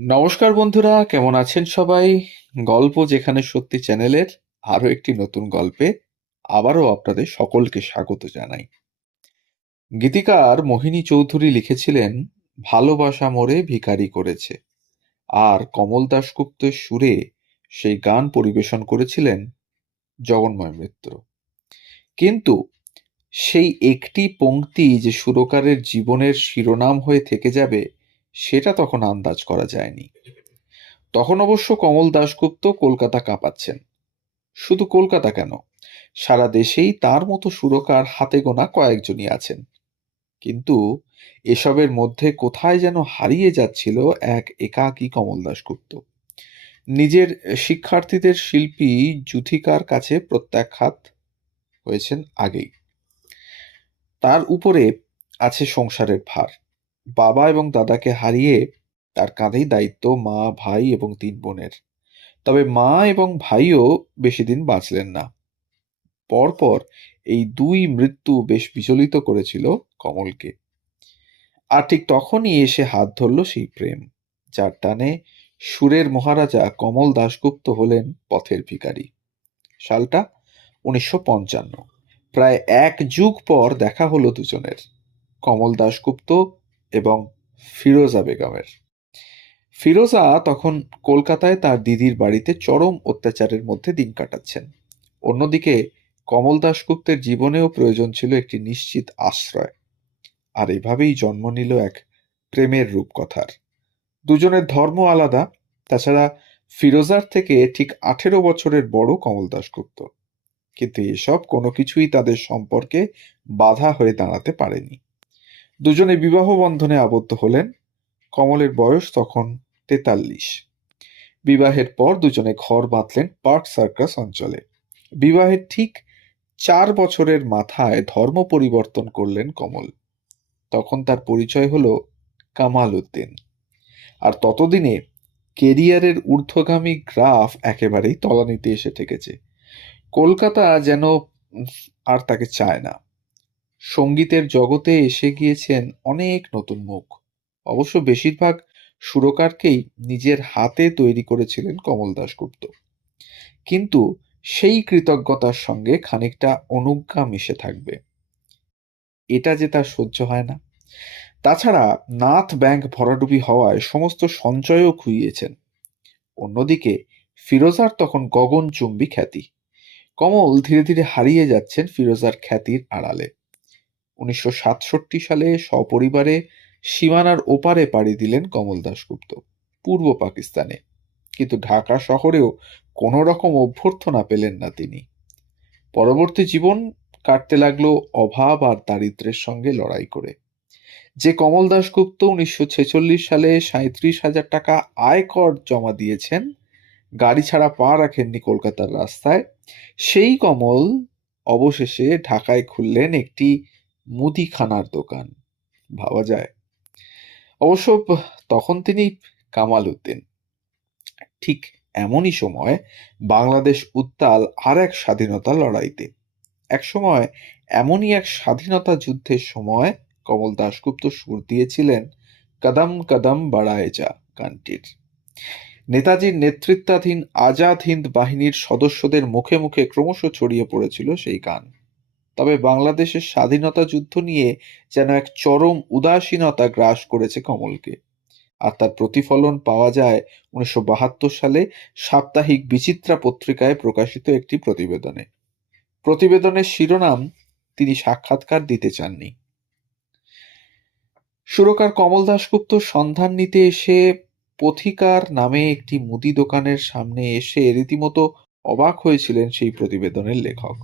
নমস্কার বন্ধুরা, কেমন আছেন সবাই? গল্প যেখানে সত্যি চ্যানেলের আরো একটি নতুন গল্পে আবারও আপনাদের সকলকে স্বাগত জানাই। গীতিকার মোহিনী চৌধুরী লিখেছিলেন, ভালোবাসা মোরে ভিখারি করেছে। আর কমল দাশগুপ্তের সুরে সেই গান পরিবেশন করেছিলেন জগন্ময় মিত্র। কিন্তু সেই একটি পংক্তি যে সুরকারের জীবনের শিরোনাম হয়ে থেকে যাবে, সেটা তখন আন্দাজ করা যায়নি। তখন অবশ্য কমল দাশগুপ্ত কলকাতা কাঁপাচ্ছেন। শুধু কলকাতা কেন, সারা দেশেই তার মতো সুরকার হাতে গোনা কয়েকজনই আছেন। কিন্তু এসবের মধ্যে কোথায় যেন হারিয়ে যাচ্ছিল এক একাকী কমল দাশগুপ্ত। নিজের শিক্ষার্থীদের শিল্পী যুথিকার কাছে প্রত্যাখ্যাত হয়েছেন আগেই। তার উপরে আছে সংসারের ভার। বাবা এবং দাদাকে হারিয়ে তার কাঁধেই দায়িত্ব মা, ভাই এবং 3 বোনের। তবে মা এবং ভাইও বেশি দিন বাঁচলেন না। পরপর এই 2 মৃত্যু বেশ বিচলিত করেছিল কমলকে। আর ঠিক তখনই এসে হাত ধরল সেই প্রেম, যার টানে সুরের মহারাজা কমল দাশগুপ্ত হলেন পথের ভিখারি। সালটা 1955। প্রায় 1 যুগ পর দেখা হলো দুজনের, কমল দাশগুপ্ত এবং ফিরোজা বেগমের। ফিরোজা তখন কলকাতায় তার দিদির বাড়িতে চরম অত্যাচারের মধ্যে দিন কাটাচ্ছেন। অন্যদিকে কমল দাশগুপ্তের জীবনেও প্রয়োজন ছিল একটি নিশ্চিত আশ্রয়। আর এভাবেই জন্ম নিল এক প্রেমের রূপকথার। দুজনের ধর্ম আলাদা, তাছাড়া ফিরোজার থেকে ঠিক 18 বছরের বড় কমল দাশগুপ্ত। কিন্তু এসব কোনো কিছুই তাদের সম্পর্কে বাধা হয়ে দাঁড়াতে পারেনি। দুজনে বিবাহ বন্ধনে আবদ্ধ হলেন। কমলের বয়স তখন 43। বিবাহের পর দুজনে ঘর বাঁধলেন পার্ক সার্কাস অঞ্চলে। বিবাহের ঠিক 4 বছরের মাথায় ধর্ম পরিবর্তন করলেন কমল। তখন তার পরিচয় হলো কামাল উদ্দিন। আর ততদিনে কেরিয়ারের ঊর্ধ্বগামী গ্রাফ একেবারেই তলানিতে এসে ঠেকেছে। কলকাতা যেন আর তাকে চায় না। সঙ্গীতের জগতে এসে গিয়েছেন অনেক নতুন মুখ। অবশ্য বেশিরভাগ সুরকারকেই নিজের হাতে তৈরি করেছিলেন কমল দাশগুপ্ত। কিন্তু সেই কৃতজ্ঞতার সঙ্গে খানিকটা অনুজ্ঞা মিশে থাকবে, এটা যে তার সহ্য হয় না। তাছাড়া নাথ ব্যাংক ভরাডুবি হওয়ায় সমস্ত সঞ্চয়ও খুইয়েছেন। অন্যদিকে ফিরোজার তখন গগনচুম্বী খ্যাতি। কমল ধীরে ধীরে হারিয়ে যাচ্ছেন ফিরোজার খ্যাতির আড়ালে। 1967 সালে সপরিবারে সীমানার ওপারে পাড়ি দিলেন কমল দাশগুপ্ত, পূর্ব পাকিস্তানে। কিন্তু ঢাকা শহরেও কোনো রকম অভ্যর্থনা পেলেন না তিনি। পরবর্তী জীবন কাটতে লাগলো অভাব আর দারিদ্র্যের সঙ্গে লড়াই করে। যে কমল দাশগুপ্ত 1946 সালে 37,000 টাকা আয়কর জমা দিয়েছেন, গাড়ি ছাড়া পা রাখেননি কলকাতার রাস্তায়, সেই কমল অবশেষে ঢাকায় খুললেন একটি মুদিখানার দোকান। ভাবা যায়? অবশ্য তখন তিনি কামাল উদ্দিন। ঠিক এমনই সময় বাংলাদেশ উত্তাল আর এক স্বাধীনতা লড়াইতে। একসময় এমনই এক স্বাধীনতা যুদ্ধের সময় কমল দাশগুপ্ত সুর দিয়েছিলেন কদম কদম বাড়ায়ে যা গানটির। নেতাজির নেতৃত্বাধীন আজাদ হিন্দ বাহিনীর সদস্যদের মুখে মুখে ক্রমশ ছড়িয়ে পড়েছিল সেই গান। তবে বাংলাদেশের স্বাধীনতা যুদ্ধ নিয়ে যেন এক চরম উদাসীনতা গ্রাস করেছে কমলকে। আর তার প্রতিফলন পাওয়া যায় 1972 সালে সাপ্তাহিক বিচিত্রা পত্রিকায় প্রকাশিত একটি প্রতিবেদনে। প্রতিবেদনের শিরোনাম, তিনি সাক্ষাৎকার দিতে চাননি। সুরকার কমল দাশগুপ্ত সন্ধান নিতে এসে পথিকার নামে একটি মুদি দোকানের সামনে এসে রীতিমতো অবাক হয়েছিলেন সেই প্রতিবেদনের লেখক।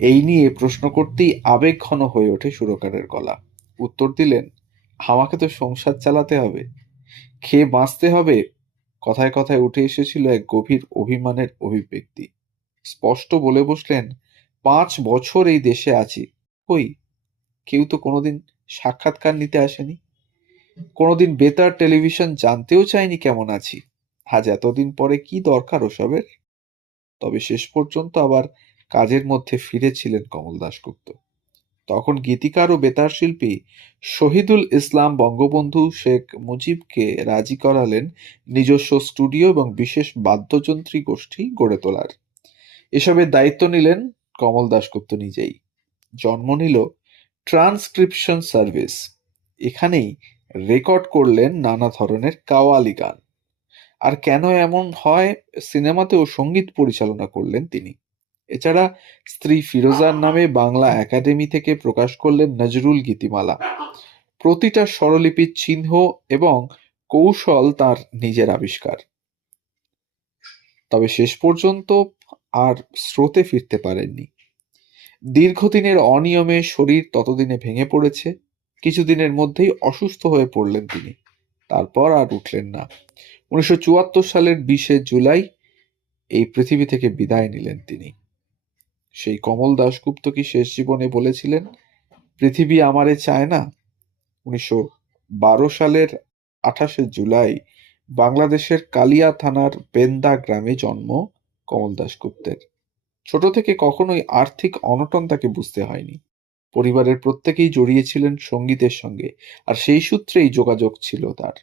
এই নিয়ে প্রশ্ন করতেই আবেগঘন হয়ে ওঠে সুরকারের গলা। উত্তর দিলেন, আমাকে তো সংসার চালাতে হবে, খেয়ে বাঁচতে হবে। কথায় কথায় উঠে এসেছিল এক গভীর অভিমানের অভিব্যক্তি। স্পষ্ট বলে বসলেন, 5 বছর এই দেশে আছি, কই কেউ তো কোনোদিন সাক্ষাৎকার নিতে আসেনি, কোনোদিন বেতার টেলিভিশন জানতেও চায়নি কেমন আছি। আজ এতদিন পরে কি দরকার ওসবের? তবে শেষ পর্যন্ত আবার কাজের মধ্যে ফিরেছিলেন কমল দাশগুপ্ত। তখন গীতিকার ও বেতার শিল্পী শহীদুল ইসলাম বঙ্গবন্ধু শেখ মুজিবকে রাজি করালেন নিজস্ব স্টুডিও এবং বিশেষ বাদ্যযন্ত্রী গোষ্ঠী গড়ে তোলার। এসবের দায়িত্ব নিলেন কমল দাশগুপ্ত নিজেই। জন্ম নিল ট্রান্সক্রিপশন সার্ভিস। এখানেই রেকর্ড করলেন নানা ধরনের কাওয়ালি গান। আর কেন এমন হয়, সিনেমাতেও সঙ্গীত পরিচালনা করলেন তিনি। এছাড়া স্ত্রী ফিরোজার নামে বাংলা একাডেমি থেকে প্রকাশ করলেন নজরুল গীতিমালা। প্রতিটা স্বরলিপির চিহ্ন এবং কৌশল তার নিজের আবিষ্কার। তবে শেষ পর্যন্ত আর স্রোতে ফিরতে পারেননি। দীর্ঘদিনের অনিয়মে শরীর ততদিনে ভেঙে পড়েছে। কিছুদিনের মধ্যেই অসুস্থ হয়ে পড়লেন তিনি। তারপর আর উঠলেন না। 1974 সালের 20 জুলাই এই পৃথিবী থেকে বিদায় নিলেন তিনি। সেই কমল দাশগুপ্ত কি শেষ জীবনে বলেছিলেন, পৃথিবী আমারে চায় না? 1912 সালের 28 জুলাই বাংলাদেশের কালিয়া থানার বেন্দা গ্রামে জন্ম কমল দাশগুপ্তের। ছোট থেকে কখনোই আর্থিক অনটন তাকে বুঝতে হয়নি। পরিবারের প্রত্যেকেই জড়িয়েছিলেন সঙ্গীতের সঙ্গে, আর সেই সূত্রেই যোগাযোগ ছিল তার।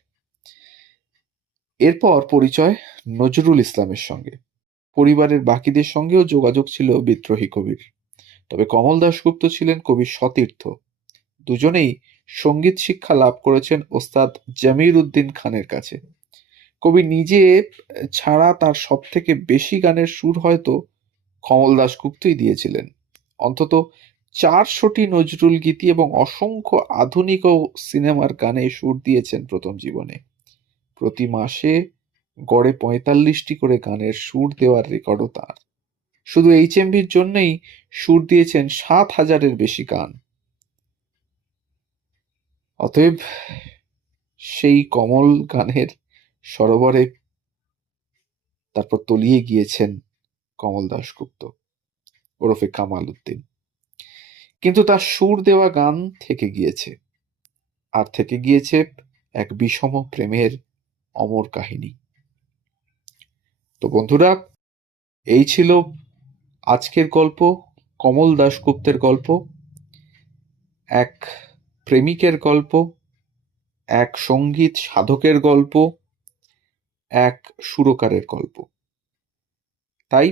এরপর পরিচয় নজরুল ইসলামের সঙ্গে। পরিবারের বাকিদের সঙ্গেও যোগাযোগ ছিল বিদ্রোহী কবির। তবে কমল দাশগুপ্ত ছিলেন কবির সতীর্থ। দুজনেই সঙ্গীত শিক্ষা লাভ করেছেন ওস্তাদ জমির উদ্দিন খানের কাছে। কবি নিজে ছাড়া তার সবথেকে বেশি গানের সুর হয়তো কমল দাশগুপ্তই দিয়েছিলেন। অন্তত 400টি নজরুল গীতি এবং অসংখ্য আধুনিক ও সিনেমার গানে সুর দিয়েছেন প্রথম জীবনে। প্রতি মাসে গড়ে 45টি করে গানের সুর দেওয়ার রেকর্ডও তার। শুধু HMVর জন্যই সুর দিয়েছেন 7,000-এর বেশি গান। অতএব সেই কমল গানের সরোবরে তারপর তলিয়ে গিয়েছেন কমল দাশগুপ্ত ওরফে কামাল উদ্দিন। কিন্তু তার সুর দেওয়া গান থেকে গিয়েছে, আর থেকে গিয়েছে এক বিষম প্রেমের অমর কাহিনী। তো বন্ধুরা, এই ছিল আজকের গল্প, কমল দাশগুপ্তের গল্প। এক প্রেমিকের গল্প, এক সঙ্গীত সাধকের গল্প, এক সুরকারের গল্প। তাই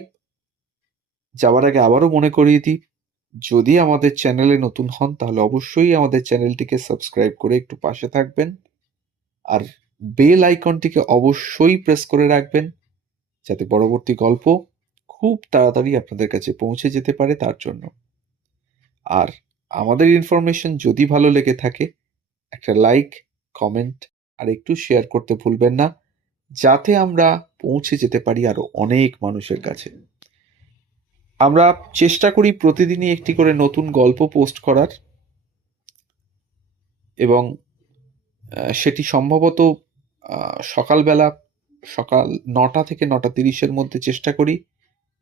যাওয়ার আগে আবারও মনে করিয়ে দিই, যদি আমাদের চ্যানেলে নতুন হন তাহলে অবশ্যই আমাদের চ্যানেলটিকে সাবস্ক্রাইব করে একটু পাশে থাকবেন, আর বেল আইকনটিকে অবশ্যই প্রেস করে রাখবেন, যাতে পরবর্তী গল্প খুব তাড়াতাড়ি আপনাদের কাছে পৌঁছে যেতে পারে তার জন্য। আর আমাদের ইনফরমেশন যদি ভালো লেগে থাকে, একটা লাইক, কমেন্ট আর একটু শেয়ার করতে ভুলবেন না, যাতে আমরা পৌঁছে যেতে পারি আরো অনেক মানুষের কাছে। আমরা চেষ্টা করি প্রতিদিনই একটি করে নতুন গল্প পোস্ট করার, এবং সেটি সম্ভবত সকালবেলা সকাল 9টা থেকে 9:30-এর মধ্যে চেষ্টা করি।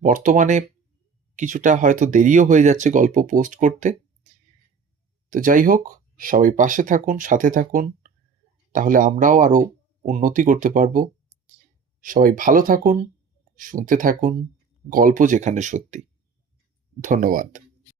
বর্তমানে কিছুটা হয়তো দেরিও হয়ে যাচ্ছে গল্প পোস্ট করতে। তো যাই হোক, সবাই পাশে থাকুন, সাথে থাকুন, তাহলে আমরাও আরো উন্নতি করতে পারবো। সবাই ভালো থাকুন, শুনতে থাকুন গল্প যেখানে সত্যি। ধন্যবাদ।